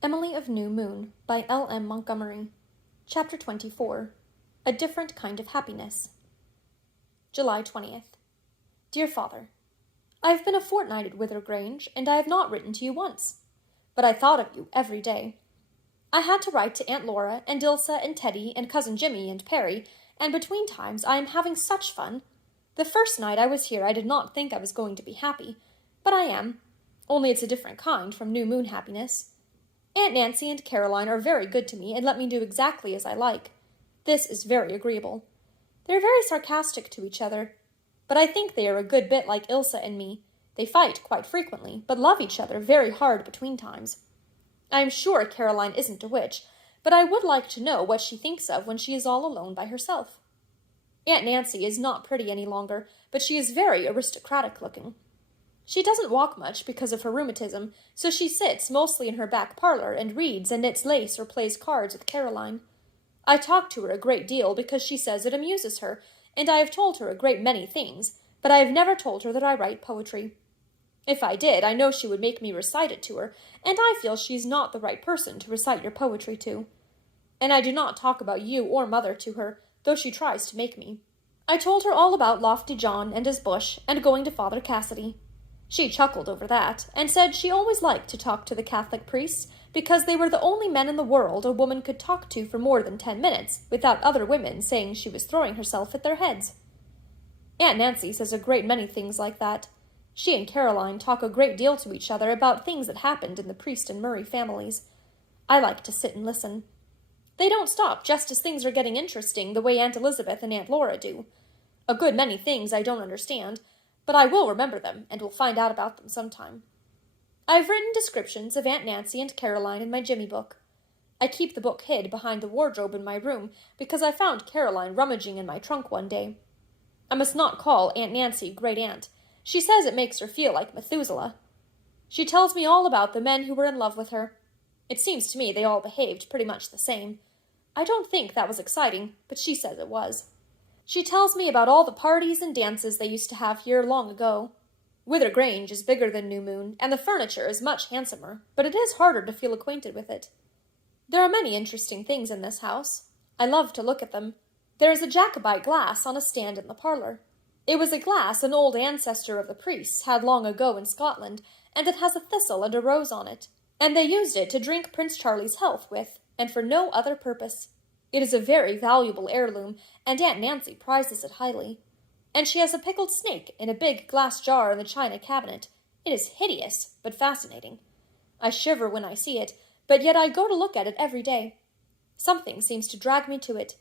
Emily of New Moon by L.M. Montgomery. Chapter 24. A Different Kind of Happiness. July 20th. Dear Father, I have been a fortnight at Wither Grange, and I have not written to you once. But I thought of you every day. I had to write to Aunt Laura and Ilsa and Teddy and Cousin Jimmy and Perry, and between times I am having such fun. The first night I was here I did not think I was going to be happy, but I am. Only it's a different kind from New Moon happiness. Aunt Nancy and Caroline are very good to me and let me do exactly as I like. This is very agreeable. They are very sarcastic to each other, but I think they are a good bit like Ilsa and me. They fight quite frequently, but love each other very hard between times. I am sure Caroline isn't a witch, but I would like to know what she thinks of when she is all alone by herself. Aunt Nancy is not pretty any longer, but she is very aristocratic-looking. She doesn't walk much because of her rheumatism, so she sits mostly in her back parlor and reads and knits lace or plays cards with Caroline. I talk to her a great deal because she says it amuses her, and I have told her a great many things, but I have never told her that I write poetry. If I did, I know she would make me recite it to her, and I feel she's not the right person to recite your poetry to. And I do not talk about you or Mother to her, though she tries to make me. I told her all about Lofty John and his bush, and going to Father Cassidy. She chuckled over that, and said she always liked to talk to the Catholic priests, because they were the only men in the world a woman could talk to for more than 10 minutes, without other women saying she was throwing herself at their heads. Aunt Nancy says a great many things like that. She and Caroline talk a great deal to each other about things that happened in the Priest and Murray families. I like to sit and listen. They don't stop just as things are getting interesting the way Aunt Elizabeth and Aunt Laura do. A good many things I don't understand, but I will remember them, and will find out about them sometime. I have written descriptions of Aunt Nancy and Caroline in my Jimmy book. I keep the book hid behind the wardrobe in my room, because I found Caroline rummaging in my trunk one day. I must not call Aunt Nancy Great Aunt. She says it makes her feel like Methuselah. She tells me all about the men who were in love with her. It seems to me they all behaved pretty much the same. I don't think that was exciting, but she says it was. She tells me about all the parties and dances they used to have here long ago. Wither Grange is bigger than New Moon, and the furniture is much handsomer, but it is harder to feel acquainted with it. There are many interesting things in this house. I love to look at them. There is a Jacobite glass on a stand in the parlor. It was a glass an old ancestor of the priests had long ago in Scotland, and it has a thistle and a rose on it, and they used it to drink Prince Charlie's health with, and for no other purpose. It is a very valuable heirloom, and Aunt Nancy prizes it highly. And she has a pickled snake in a big glass jar in the china cabinet. It is hideous, but fascinating. I shiver when I see it, but yet I go to look at it every day. Something seems to drag me to it.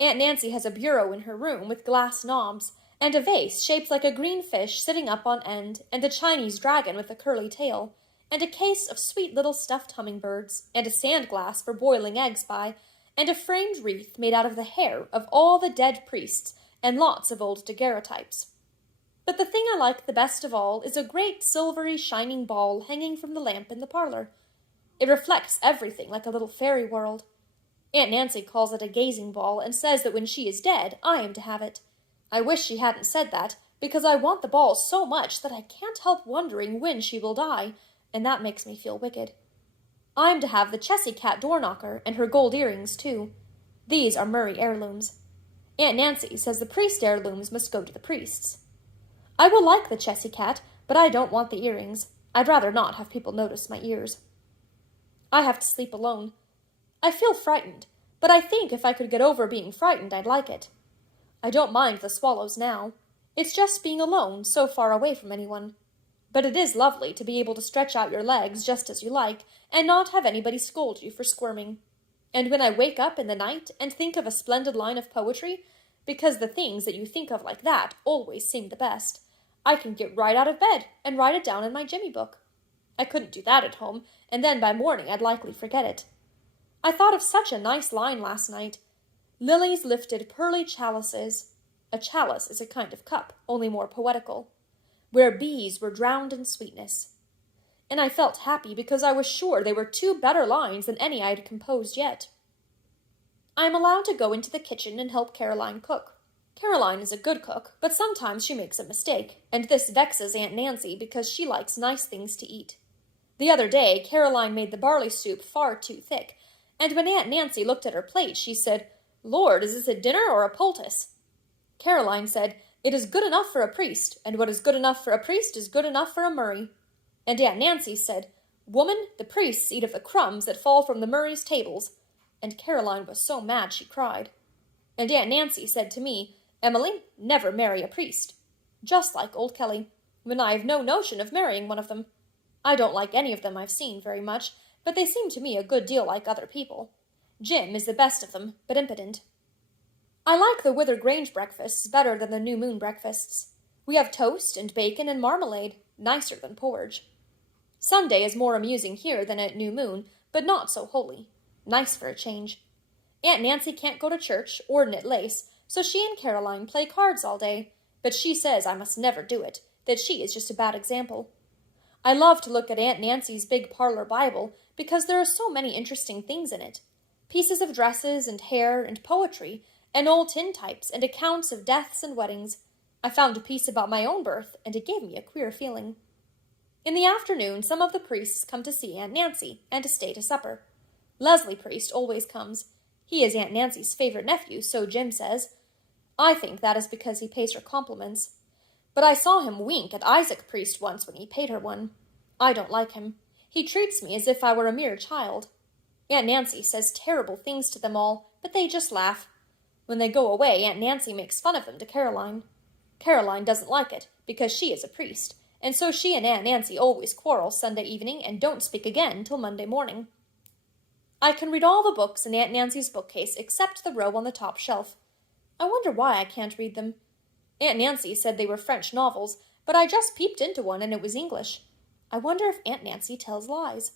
Aunt Nancy has a bureau in her room with glass knobs, and a vase shaped like a green fish sitting up on end, and a Chinese dragon with a curly tail, and a case of sweet little stuffed hummingbirds, and a sand glass for boiling eggs by, and a framed wreath made out of the hair of all the dead priests, and lots of old daguerreotypes. But the thing I like the best of all is a great silvery shining ball hanging from the lamp in the parlor. It reflects everything like a little fairy world. Aunt Nancy calls it a gazing ball, and says that when she is dead, I am to have it. I wish she hadn't said that, because I want the ball so much that I can't help wondering when she will die, and that makes me feel wicked. I'm to have the Chessy cat door knocker, and her gold earrings, too. These are Murray heirlooms. Aunt Nancy says the priest heirlooms must go to the priests. I will like the Chessy cat, but I don't want the earrings. I'd rather not have people notice my ears. I have to sleep alone. I feel frightened, but I think if I could get over being frightened, I'd like it. I don't mind the swallows now. It's just being alone, so far away from anyone. But it is lovely to be able to stretch out your legs just as you like, and not have anybody scold you for squirming. And when I wake up in the night and think of a splendid line of poetry, because the things that you think of like that always seem the best, I can get right out of bed and write it down in my Jimmy book. I couldn't do that at home, and then by morning I'd likely forget it. I thought of such a nice line last night. Lilies lifted pearly chalices. A chalice is a kind of cup, only more poetical. Where bees were drowned in sweetness. And I felt happy because I was sure they were 2 better lines than any I had composed yet. I am allowed to go into the kitchen and help Caroline cook. Caroline is a good cook, but sometimes she makes a mistake, and this vexes Aunt Nancy because she likes nice things to eat. The other day, Caroline made the barley soup far too thick, and when Aunt Nancy looked at her plate, she said, "Lord, is this a dinner or a poultice?" Caroline said, "It is good enough for a priest, and what is good enough for a priest is good enough for a Murray." And Aunt Nancy said, "Woman, the priests eat of the crumbs that fall from the Murray's tables." And Caroline was so mad she cried. And Aunt Nancy said to me, "Emily, never marry a priest." Just like old Kelly, when I have no notion of marrying one of them. I don't like any of them I've seen very much, but they seem to me a good deal like other people. Jim is the best of them, but impotent. I like the Wither Grange breakfasts better than the New Moon breakfasts. We have toast and bacon and marmalade, nicer than porridge. Sunday is more amusing here than at New Moon, but not so holy. Nice for a change. Aunt Nancy can't go to church or knit lace, so she and Caroline play cards all day, but she says I must never do it, that she is just a bad example. I love to look at Aunt Nancy's big parlor Bible because there are so many interesting things in it. Pieces of dresses and hair and poetry and old tintypes and accounts of deaths and weddings. I found a piece about my own birth, and it gave me a queer feeling. In the afternoon, some of the priests come to see Aunt Nancy and to stay to supper. Leslie Priest always comes. He is Aunt Nancy's favorite nephew, so Jim says. I think that is because he pays her compliments. But I saw him wink at Isaac Priest once when he paid her one. I don't like him. He treats me as if I were a mere child. Aunt Nancy says terrible things to them all, but they just laugh. When they go away, Aunt Nancy makes fun of them to Caroline. Caroline doesn't like it, because she is a priest, and so she and Aunt Nancy always quarrel Sunday evening and don't speak again till Monday morning. I can read all the books in Aunt Nancy's bookcase except the row on the top shelf. I wonder why I can't read them. Aunt Nancy said they were French novels, but I just peeped into one and it was English. I wonder if Aunt Nancy tells lies.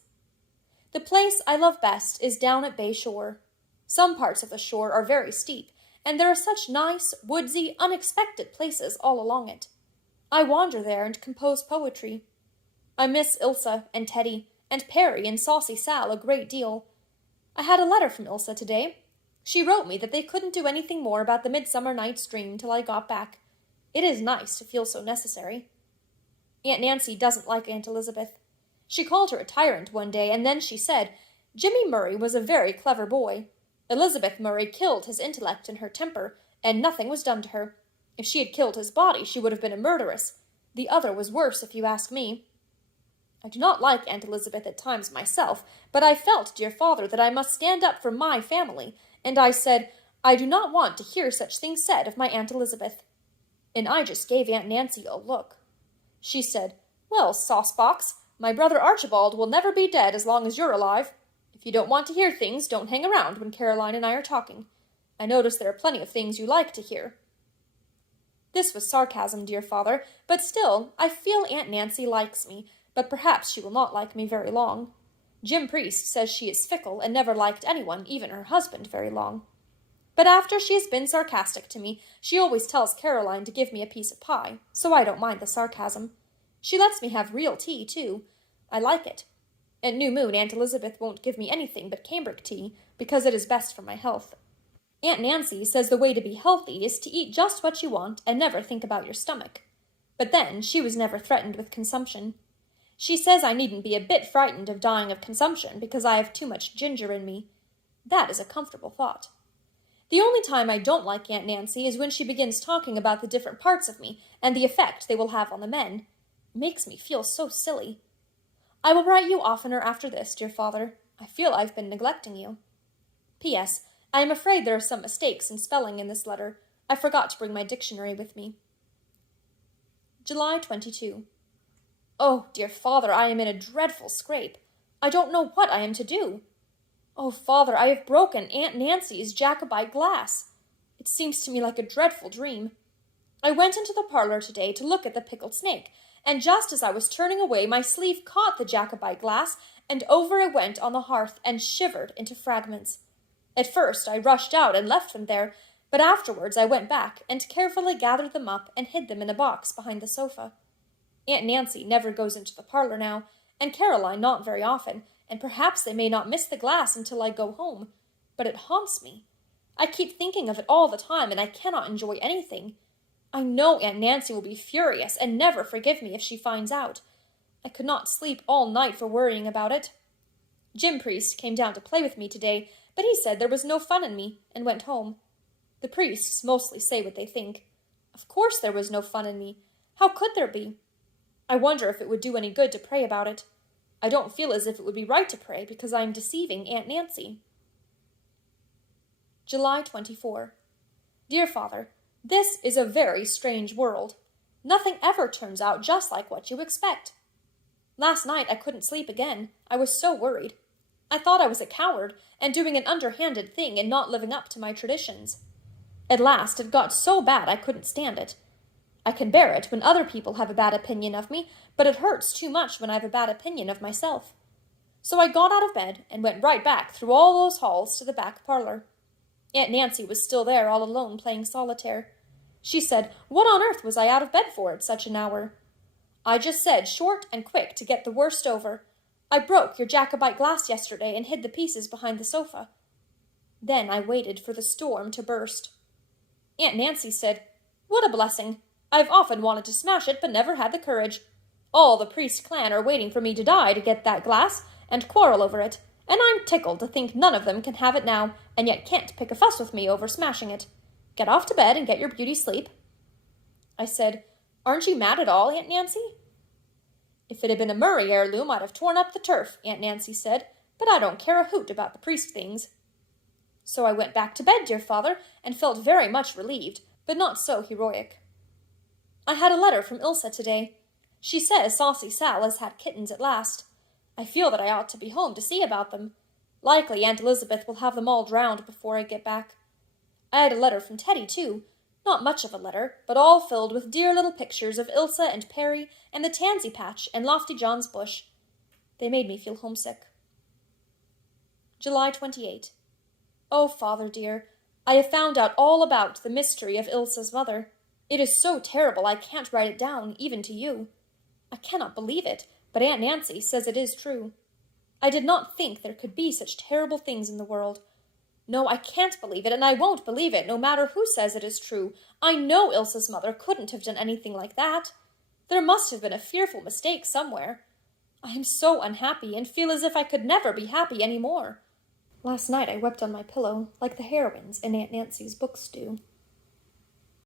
The place I love best is down at Bay Shore. Some parts of the shore are very steep, and there are such nice, woodsy, unexpected places all along it. I wander there and compose poetry. I miss Ilsa and Teddy and Perry and Saucy Sal a great deal. I had a letter from Ilsa today. She wrote me that they couldn't do anything more about the Midsummer Night's Dream till I got back. It is nice to feel so necessary. Aunt Nancy doesn't like Aunt Elizabeth. She called her a tyrant one day, and then she said, Jimmy Murray was a very clever boy. Elizabeth Murray killed his intellect and her temper, and nothing was done to her. If she had killed his body, she would have been a murderess. The other was worse, if you ask me. I do not like Aunt Elizabeth at times myself, but I felt, dear father, that I must stand up for my family, and I said, I do not want to hear such things said of my Aunt Elizabeth. And I just gave Aunt Nancy a look. She said, Well, saucebox, my brother Archibald will never be dead as long as you're alive. If you don't want to hear things, don't hang around when Caroline and I are talking. I notice there are plenty of things you like to hear. This was sarcasm, dear father, but still, I feel Aunt Nancy likes me, but perhaps she will not like me very long. Jim Priest says she is fickle and never liked anyone, even her husband, very long. But after she has been sarcastic to me, she always tells Caroline to give me a piece of pie, so I don't mind the sarcasm. She lets me have real tea, too. I like it. At New Moon, Aunt Elizabeth won't give me anything but cambric tea, because it is best for my health. Aunt Nancy says the way to be healthy is to eat just what you want and never think about your stomach. But then, she was never threatened with consumption. She says I needn't be a bit frightened of dying of consumption because I have too much ginger in me. That is a comfortable thought. The only time I don't like Aunt Nancy is when she begins talking about the different parts of me and the effect they will have on the men. It makes me feel so silly. I will write you oftener after this, dear father. I feel I've been neglecting you. P.S. I am afraid there are some mistakes in spelling in this letter. I forgot to bring my dictionary with me. July 22. Oh, dear father, I am in a dreadful scrape. I don't know what I am to do. Oh, father, I have broken Aunt Nancy's Jacobite glass. It seems to me like a dreadful dream. I went into the parlor today to look at the pickled snake, and just as I was turning away, my sleeve caught the Jacobite glass, and over it went on the hearth and shivered into fragments. At first I rushed out and left them there, but afterwards I went back and carefully gathered them up and hid them in a box behind the sofa. Aunt Nancy never goes into the parlor now, and Caroline not very often, and perhaps they may not miss the glass until I go home. But it haunts me. I keep thinking of it all the time, and I cannot enjoy anything. I know Aunt Nancy will be furious and never forgive me if she finds out. I could not sleep all night for worrying about it. Jim Priest came down to play with me today, but he said there was no fun in me, and went home. The priests mostly say what they think. Of course there was no fun in me. How could there be? I wonder if it would do any good to pray about it. I don't feel as if it would be right to pray because I am deceiving Aunt Nancy. July 24. Dear Father, this is a very strange world. Nothing ever turns out just like what you expect. Last night I couldn't sleep again. I was so worried. I thought I was a coward and doing an underhanded thing and not living up to my traditions. At last it got so bad I couldn't stand it. I can bear it when other people have a bad opinion of me, but it hurts too much when I have a bad opinion of myself. So I got out of bed and went right back through all those halls to the back parlor. Aunt Nancy was still there all alone playing solitaire. She said, "What on earth was I out of bed for at such an hour?" I just said short and quick to get the worst over, "I broke your Jacobite glass yesterday and hid the pieces behind the sofa." Then I waited for the storm to burst. Aunt Nancy said, "What a blessing! I've often wanted to smash it, but never had the courage. All the Priest clan are waiting for me to die to get that glass and quarrel over it, and I'm tickled to think none of them can have it now, and yet can't pick a fuss with me over smashing it. Get off to bed and get your beauty sleep." I said, "Aren't you mad at all, Aunt Nancy?" "If it had been a Murray heirloom, I'd have torn up the turf," Aunt Nancy said, "but I don't care a hoot about the Priest things." So I went back to bed, dear Father, and felt very much relieved, but not so heroic. I had a letter from Ilsa today. She says Saucy Sal has had kittens at last. I feel that I ought to be home to see about them. Likely Aunt Elizabeth will have them all drowned before I get back. I had a letter from Teddy, too. Not much of a letter, but all filled with dear little pictures of Ilsa and Perry and the tansy patch and Lofty John's bush. They made me feel homesick. July 28. Oh, Father dear, I have found out all about the mystery of Ilsa's mother. It is so terrible I can't write it down, even to you. I cannot believe it, but Aunt Nancy says it is true. I did not think there could be such terrible things in the world. No, I can't believe it, and I won't believe it, no matter who says it is true. I know Ilsa's mother couldn't have done anything like that. There must have been a fearful mistake somewhere. I am so unhappy, and feel as if I could never be happy any more. Last night I wept on my pillow, like the heroines in Aunt Nancy's books do.